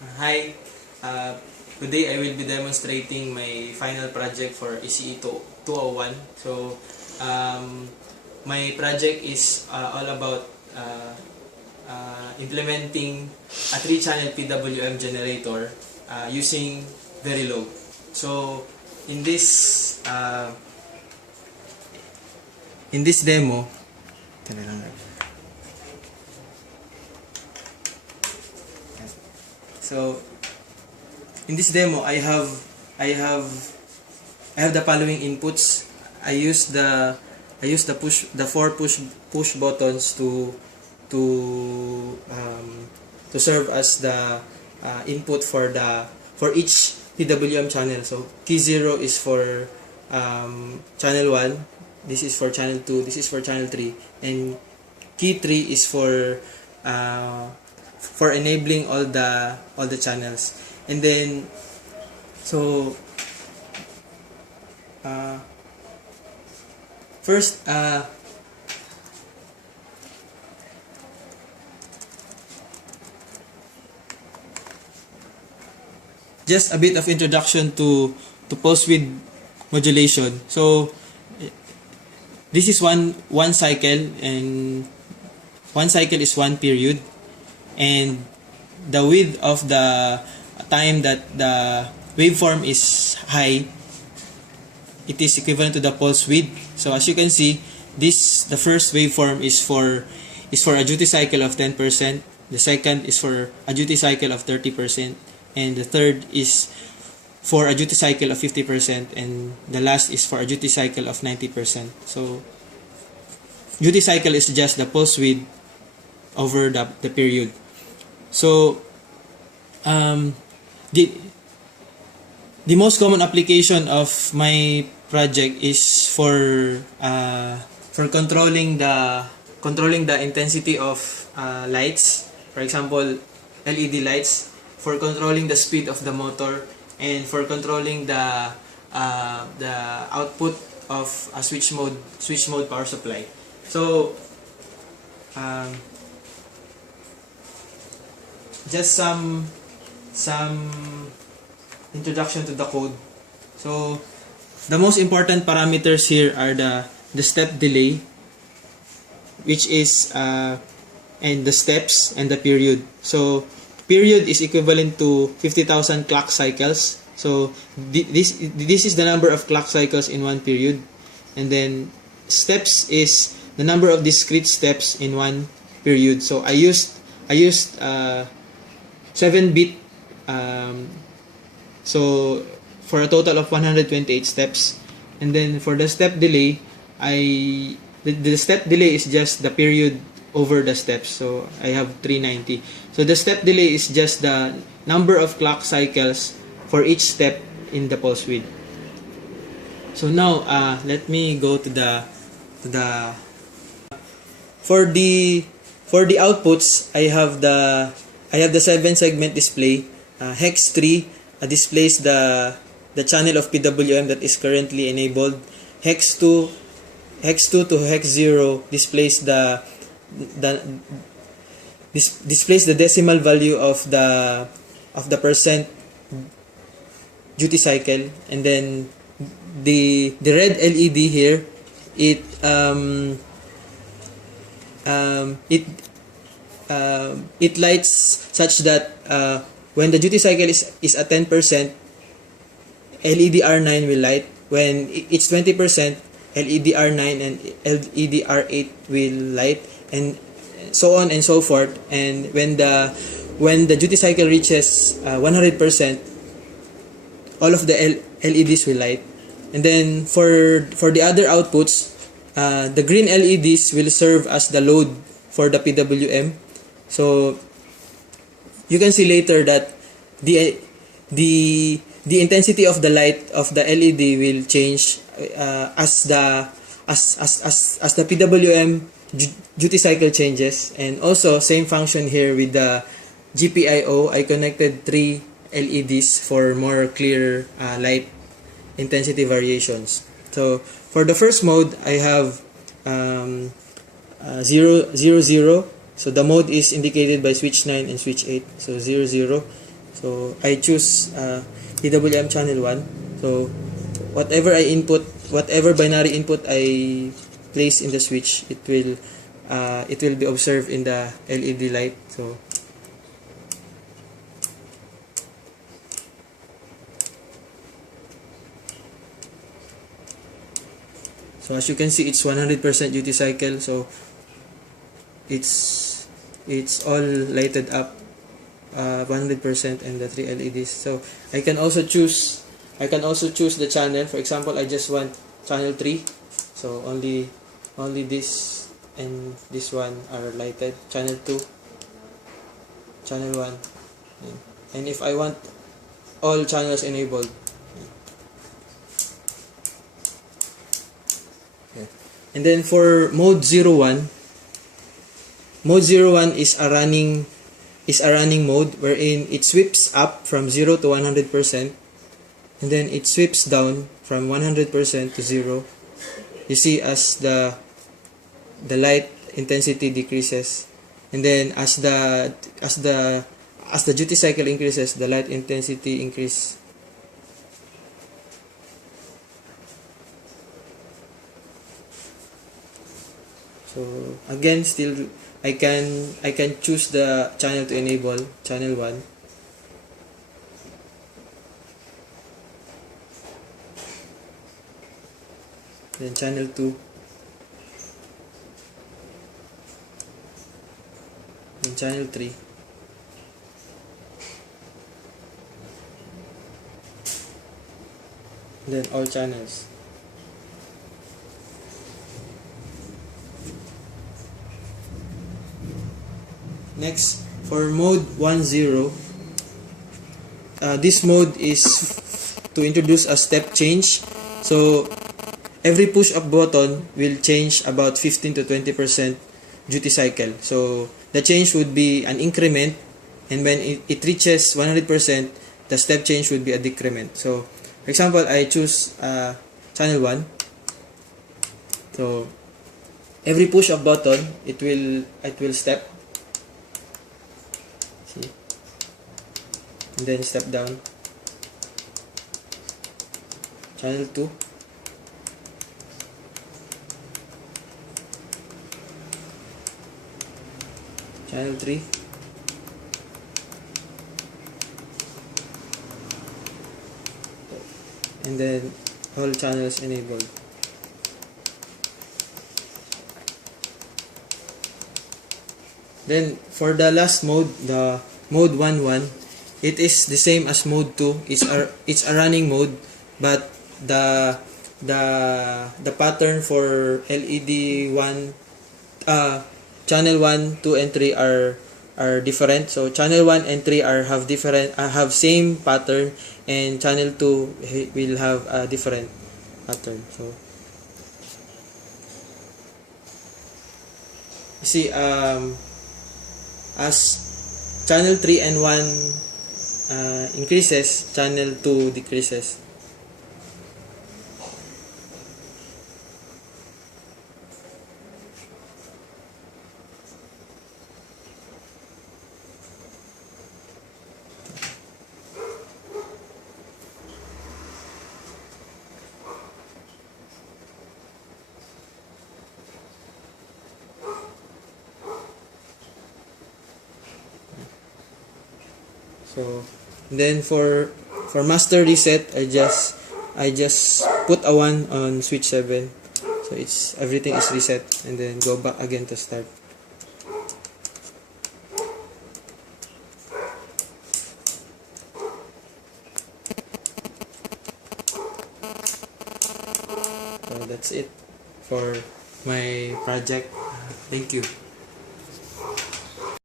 Hi, uh, today I will be demonstrating my final project for ECE201. So, my project is all about implementing a 3-channel PWM generator using Verilog. So, in this demo, So, in this demo, I have the following inputs. I use the four push buttons to serve as the input for each PWM channel. So key 0 is for channel 1, this is for channel 2, this is for channel 3, and key 3 is for enabling all the channels. And then first just a bit of introduction to pulse width modulation. So this is one cycle, and one cycle is one period, and the width of the time that the waveform is high, it is equivalent to the pulse width. So as you can see, the first waveform is for a duty cycle of 10%, the second is for a duty cycle of 30%, and the third is for a duty cycle of 50%, and the last is for a duty cycle of 90%. So duty cycle is just the pulse width over the period. So the most common application of my project is for controlling the intensity of lights. For example, LED lights, for controlling the speed of the motor, and for controlling the output of a switch mode power supply. So just some introduction to the code. So the most important parameters here are the step delay, which is and the steps and the period. So period is equivalent to 50,000 clock cycles. So this is the number of clock cycles in one period, and then steps is the number of discrete steps in one period. So I used 7-bit, so for a total of 128 steps. And then for the step delay, the step delay is just the period over the steps, so I have 390. So the step delay is just the number of clock cycles for each step in the pulse width. So now let me go to the for the outputs. I have the 7-segment display. Hex 3 displays the channel of PWM that is currently enabled. Hex 2 to hex 0 displays the decimal value of the percent duty cycle. And then the red LED here, it lights such that when the duty cycle is at 10%, LED R9 will light. When it's 20%, LED R9 and LED R8 will light, and so on and so forth. And when the duty cycle reaches 100%, all of the LEDs will light. And then for the other outputs, the green LEDs will serve as the load for the PWM. So you can see later that the intensity of the light of the LED will change as the PWM duty cycle changes. And also same function here with the GPIO. I connected 3 LEDs for more clear light intensity variations. So for the first mode, I have 0, 0, 0. So the mode is indicated by switch 9 and switch 8. So 0, 0. So I choose PWM channel 1. So whatever I input, whatever binary input I place in the switch, it will be observed in the LED light. So as you can see, it's 100% duty cycle. So it's all lighted up 100%, and the 3 LEDs. So I can also choose the channel. For example, I just want channel 3. So only this and this one are lighted. Channel 2, channel 1, and if I want all channels enabled. And then for mode 01, is a running mode wherein it sweeps up from 0 to 100%, and then it sweeps down from 100% to 0. You see, as the light intensity decreases, and then as the duty cycle increases, the light intensity increase. So again, still I can choose the channel to enable, channel 1. Then channel 2. Then channel 3. Then all channels. Next, for mode 10, this mode is to introduce a step change. So every push up button will change about 15 to 20% duty cycle. So the change would be an increment, and when it reaches 100%, the step change would be a decrement. So for example, I choose channel 1. So every push up button, it will step. See? And then step down. Channel 2. Channel 3. And then all channels enabled. Then for the last mode, the mode 11, it is the same as mode 2. It's a running mode, but the pattern for LED 1, channel 1, 2, and 3 are different. So channel 1 and 3 have same pattern, and channel 2 will have a different pattern. So you see, as channel 3 and 1 increases, channel 2 decreases. So then for master reset, I just put a 1 on switch 7, so everything is reset, and then go back again to start. So that's it for my project. Thank you.